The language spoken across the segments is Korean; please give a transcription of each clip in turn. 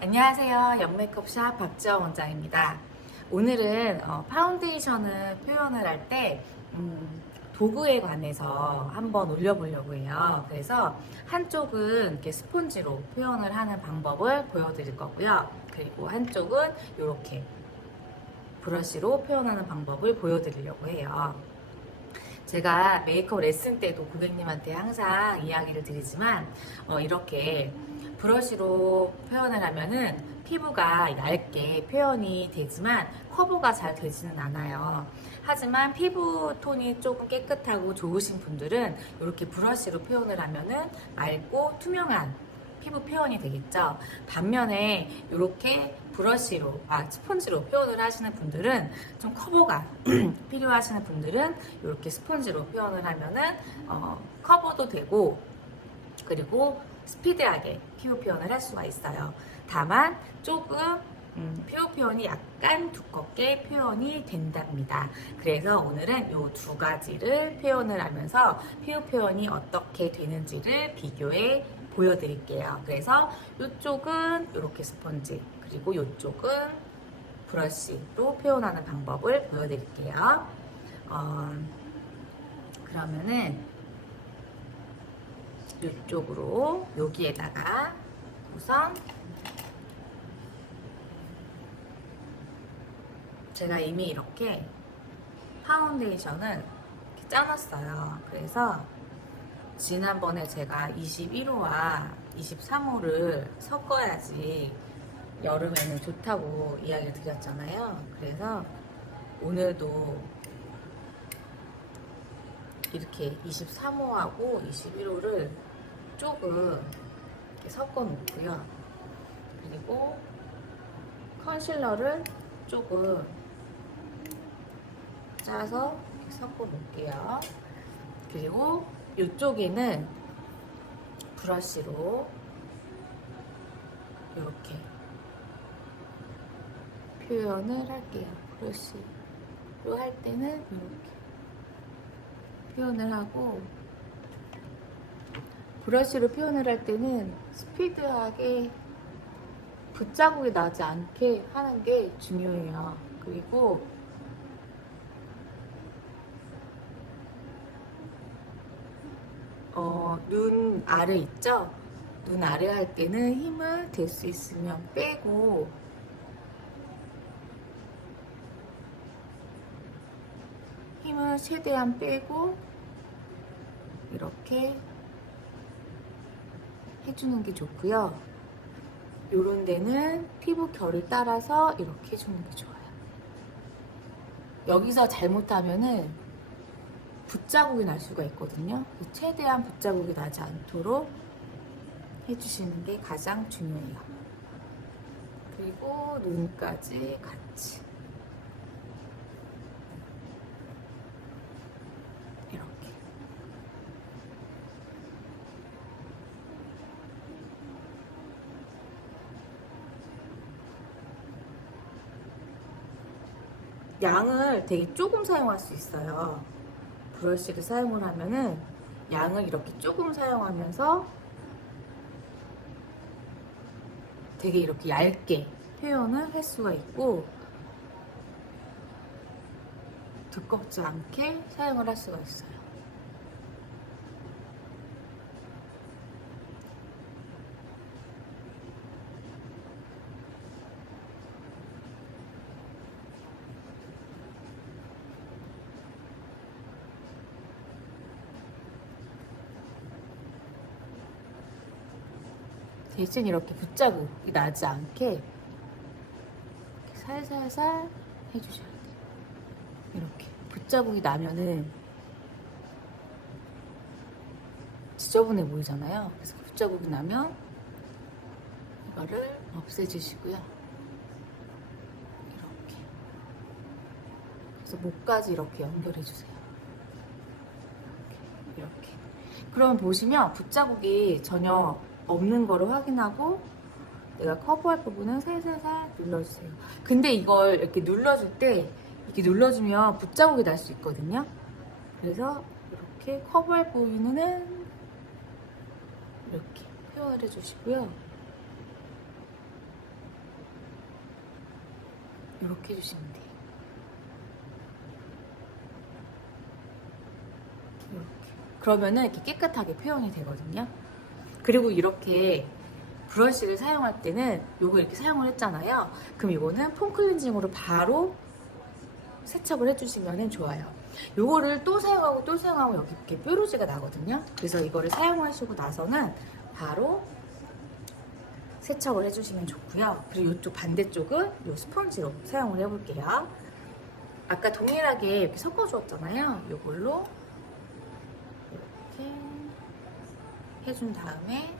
안녕하세요. 연메이크업샵 박지원 원장입니다. 오늘은 파운데이션을 표현을 할 때 도구에 관해서 한번 올려보려고 해요. 그래서 한쪽은 이렇게 스폰지로 표현을 하는 방법을 보여드릴 거고요. 그리고 한쪽은 이렇게 브러쉬로 표현하는 방법을 보여드리려고 해요. 제가 메이크업 레슨 때도 고객님한테 항상 이야기를 드리지만 이렇게 브러쉬로 표현을 하면은 피부가 얇게 표현이 되지만 커버가 잘 되지는 않아요. 하지만 피부 톤이 조금 깨끗하고 좋으신 분들은 이렇게 브러쉬로 표현을 하면은 맑고 투명한 피부 표현이 되겠죠. 반면에 이렇게 브러쉬로, 스펀지로 표현을 하시는 분들은 좀 커버가 필요하시는 분들은 이렇게 스펀지로 표현을 하면은 커버도 되고 그리고 스피드하게 피부 표현을 할 수가 있어요. 다만 조금 피부 표현이 약간 두껍게 표현이 된답니다. 그래서 오늘은 이 두 가지를 표현을 하면서 피부 표현이 어떻게 되는지를 비교해 보여드릴게요. 그래서 이쪽은 이렇게 스펀지, 그리고 이쪽은 브러쉬로 표현하는 방법을 보여드릴게요. 그러면은 이쪽으로 여기에다가 우선 제가 이미 이렇게 파운데이션을 이렇게 짜놨어요. 그래서 지난번에 제가 21호와 23호를 섞어야지 여름에는 좋다고 이야기를 드렸잖아요. 그래서 오늘도 이렇게 23호하고 21호를 조금 이렇게 섞어 놓고요. 그리고 컨실러를 조금 짜서 이렇게 섞어 놓을게요. 그리고 이쪽에는 브러쉬로 이렇게 표현을 할게요. 브러쉬로 할 때는 이렇게 표현을 하고, 브러쉬로 표현을 할 때는 스피드하게 붓자국이 나지 않게 하는 게 중요해요. 그리고 눈 아래 있죠? 눈 아래 할 때는 힘을 댈 수 있으면 빼고, 힘을 최대한 빼고 이렇게 해주는 게 좋고요. 요런 데는 피부 결을 따라서 이렇게 해주는 게 좋아요. 여기서 잘못하면은 붓자국이 날 수가 있거든요. 최대한 붓자국이 나지 않도록 해주시는 게 가장 중요해요. 그리고 눈까지 같이 이렇게. 양을 되게 조금 사용할 수 있어요. 브러쉬를 사용을 하면은 양을 이렇게 조금 사용하면서 되게 이렇게 얇게 표현을 할 수가 있고 두껍지 않게 사용을 할 수가 있어요. 대신 이렇게 붓자국이 나지 않게 살살살 해주셔야 돼요. 이렇게 붓자국이 나면은 지저분해 보이잖아요. 그래서 붓자국이 나면 이거를 없애주시고요. 이렇게. 그래서 목까지 이렇게 연결해주세요. 이렇게. 그러면 보시면 붓자국이 전혀 없는 거를 확인하고 내가 커버할 부분은 살살살 눌러주세요. 근데 이걸 이렇게 눌러줄 때 이렇게 눌러주면 붓자국이 날 수 있거든요. 그래서 이렇게 커버할 부분은 이렇게 표현을 해주시고요. 이렇게 해주시면 돼요. 이렇게. 그러면은 이렇게 깨끗하게 표현이 되거든요. 그리고 이렇게 브러쉬를 사용할 때는 요거 이렇게 사용을 했잖아요. 그럼 이거는 폼 클렌징으로 바로 세척을 해주시면 좋아요. 요거를 또 사용하고 또 사용하고 여기 이렇게 뾰루지가 나거든요. 그래서 이거를 사용하시고 나서는 바로 세척을 해주시면 좋고요. 그리고 이쪽 반대쪽은 요 스펀지로 사용을 해볼게요. 아까 동일하게 이렇게 섞어주었잖아요. 요걸로 이렇게 해준 다음에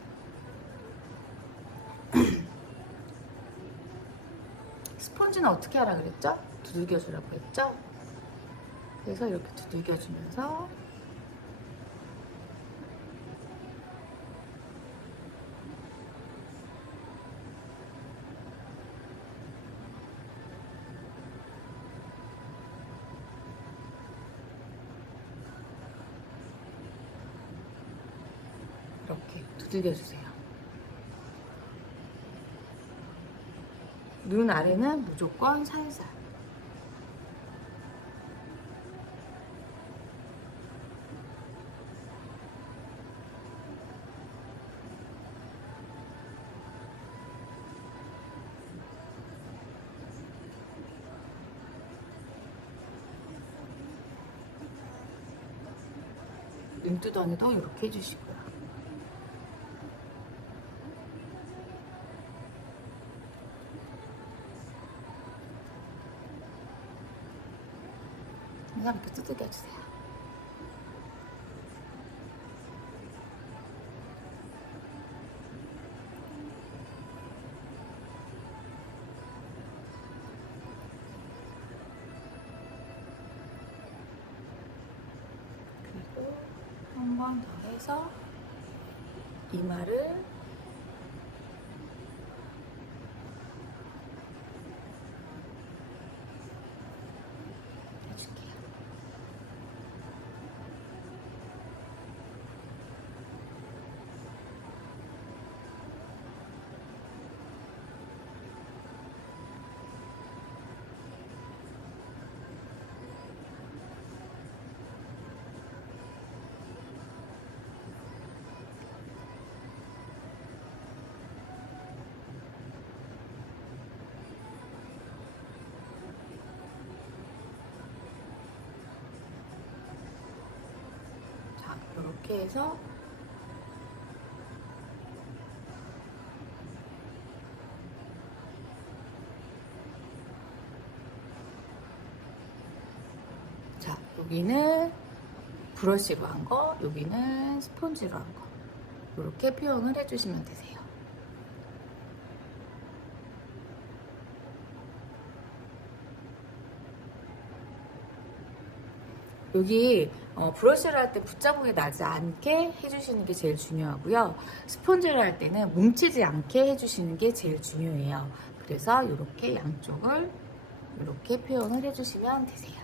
스펀지는 어떻게 하라 그랬죠? 두들겨주라고 했죠? 그래서 이렇게 두들겨주면서 이렇게 두들겨주세요. 눈 아래는 무조건 살살. 눈두덩이도 이렇게 해주시고요. 그냥 이렇게 두들겨주세요. 그리고 한 번 더 해서 이마를 해줄게요. 자, 이렇게 해서 자, 여기는 브러쉬로 한 거, 여기는 스펀지로 한 거. 이렇게 표현을 해주시면 되세요. 여기 브러쉬를 할 때 붓자국이 나지 않게 해주시는 게 제일 중요하고요. 스펀지를 할 때는 뭉치지 않게 해주시는 게 제일 중요해요. 그래서 이렇게 양쪽을 이렇게 표현을 해주시면 되세요.